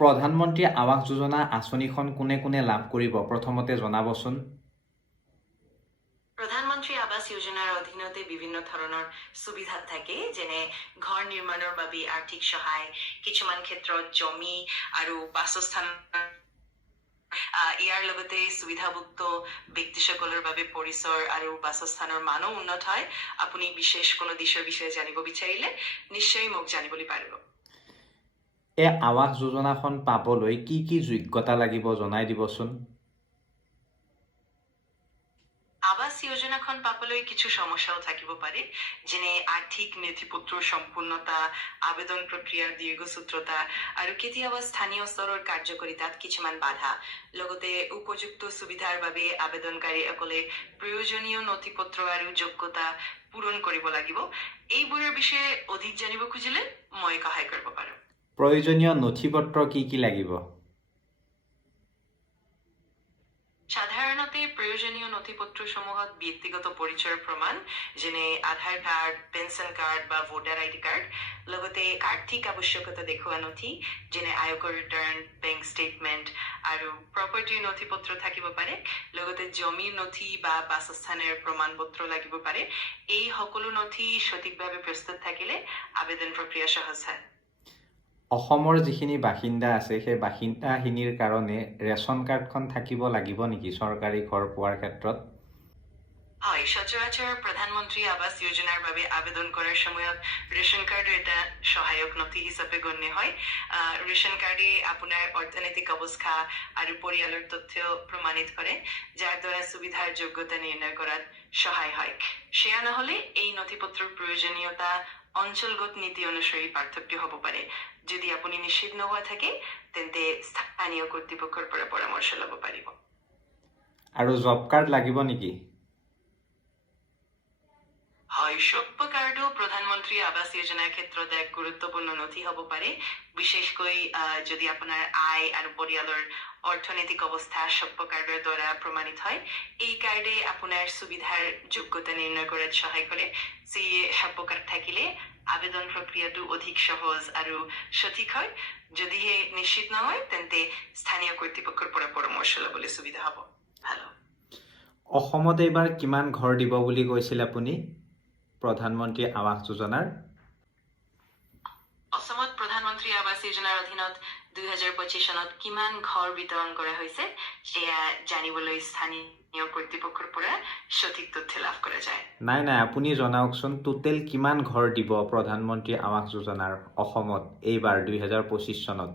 প্ৰধানমন্ত্ৰী আৱাস যোজনা আঁচনিখন কোনে কোনে লাভ কৰিব প্ৰথমতে জনাবচোন। প্ৰধানমন্ত্ৰী আৱাস যোজনাৰ অধীনতে বিভিন্ন ধৰণৰ সুবিধা থাকে, যেনে ঘৰ নিৰ্মাণৰ বাবে আৰ্থিক সহায়, কিছুমান ক্ষেত্ৰত জমি আৰু বাসস্থান, ইয়াৰ লগতে সুবিধাভুক্ত ব্যক্তিসকলৰ বাবে পৰিচয় আৰু বাসস্থানৰ মানো উন্নত হয়। আপুনি বিশেষ কোনো দিশৰ বিষয়ে জানিব বিচাৰিলে নিশ্চয়ই মোক জানিবলৈ পাৰিব। এই আৱাস যোজনাখন পাবলৈ কি কি যোগ্যতা লাগিব জনাই দিবচোন। আৱাস যোজনাখন পাবলৈ কিছু সমস্যাও থাকিব পাৰে, যেনে আৰ্থিক নথিপত্ৰৰ সম্পূৰ্ণতা, আবেদন প্ৰক্ৰিয়াৰ দীৰ্ঘসূত্ৰতা আৰু কেতিয়াবা স্থানীয় স্তৰৰ কাৰ্যকৰীতাত কিছুমান বাধা। লগতে উপযুক্ত সুবিধাৰ বাবে আবেদনকাৰীসকলে প্ৰয়োজনীয় নথিপত্ৰ আৰু যোগ্যতা পূৰণ কৰিব লাগিব। এইবোৰৰ বিষয়ে অধিক জানিব খুজিলে মই সহায় কৰিব পাৰোঁ। প্ৰয়োজনীয় নথিপত্ৰ কি কি লাগিব? সাধাৰণতে প্ৰয়োজনীয় নথিপত্ৰসমূহত ব্যক্তিগত পৰিচয়ৰ প্ৰমাণ, যেনে আধাৰ কাৰ্ড, পেঞ্চন কাৰ্ড বা ভোটাৰ আইডি কাৰ্ড, লগতে আৰ্থিক আৱশ্যকতা দেখুওৱা নথি, যেনে আয়কৰ ৰিটাৰ্ণ, বেংক ষ্টেটমেণ্ট আৰু প্ৰপাৰ্টিৰ নথিপত্ৰ থাকিব পাৰে। লগতে জমিৰ নথি বা বাসস্থানৰ প্ৰমাণপত্ৰ লাগিব পাৰে। এই সকলো নথি সঠিকভাৱে প্ৰস্তুত থাকিলে আবেদন প্ৰক্ৰিয়া সহজ হয়। অসমৰ যিখিনি বাসিন্দা আছে সেই বাসিন্দাখিনিৰ কাৰণে ৰেচন কাৰ্ডখন থাকিব লাগিব নেকি চৰকাৰী ঘৰ পোৱাৰ ক্ষেত্ৰত? হয়, সচৰাচৰ প্ৰধানমন্ত্ৰী আৱাস যোজনাৰ বাবে আবেদন কৰাৰ সময়ত ৰেচন কাৰ্ডৰ এটা সহায়ক নথি হিচাপে গণ্য হয়। ৰেচন কাৰ্ডে আপোনাৰ অৰ্থনৈতিক অৱস্থা আৰু পৰিয়ালৰ তথ্য প্ৰমাণিত কৰে, যাৰ দ্বাৰা সুবিধাৰ যোগ্যতা নিৰ্ণয় কৰাত সহায় হয়। সেয়া নহলে এই নথিপত্ৰৰ প্ৰয়োজনীয়তা অঞ্চলগত নীতি অনুসৰি পাৰ্থক্য হ'ব পাৰে। যদি আপুনি নিশ্চিত নোহোৱা থাকে তেন্তে স্থানীয় কৰ্তৃপক্ষৰ পৰা পৰামৰ্শ ল'ব পাৰিব। আৰু জব কাৰ্ড লাগিব নেকি? হয়, সভ্য কাৰ্ডো প্ৰধানমন্ত্ৰী আৱাস যোজনাৰ ক্ষেত্ৰত এক গুৰুত্বপূৰ্ণ নথি হ'ব পাৰে, বিশেষকৈ যদি আপোনাৰ আয় আৰু পৰিয়ালৰ অৰ্থনৈতিক অৱস্থা সভ্য কাৰ্ডৰ দ্বাৰা প্ৰমাণিত হয়। এই কাৰ্ডে আপোনাৰ সুবিধাৰ যোগ্যতা নিৰ্ণয় কৰাত সহায় কৰে। সভ্য কাৰ্ড থাকিলে আবেদন প্ৰক্ৰিয়াটো অধিক সহজ আৰু সঠিক হয়। যদিহে নিশ্চিত নহয় তেন্তে স্থানীয় কৰ্তৃপক্ষৰ পৰা পৰামৰ্শ ল'বলৈ সুবিধা হ'ব। ভাল। অসমত এইবাৰ কিমান ঘৰ দিব বুলি কৈছিল আপুনি প্ৰধানমন্ত্ৰী আৱাস যোজনাৰ? অসমত প্ৰধানমন্ত্ৰী আৱাস যোজনাৰ অধীনত 2025 চনত কিমান ঘৰ বিতৰণ কৰা হৈছে সেয়া জানিবলৈ স্থানীয় কৰ্তৃপক্ষৰ পৰা সঠিক তথ্য লাভ কৰা যায়। নাই আপুনি জনাওকচোন টোটেল কিমান ঘৰ দিব প্ৰধানমন্ত্ৰী আৱাস যোজনাৰ অসমত এইবাৰ 2025 চনত?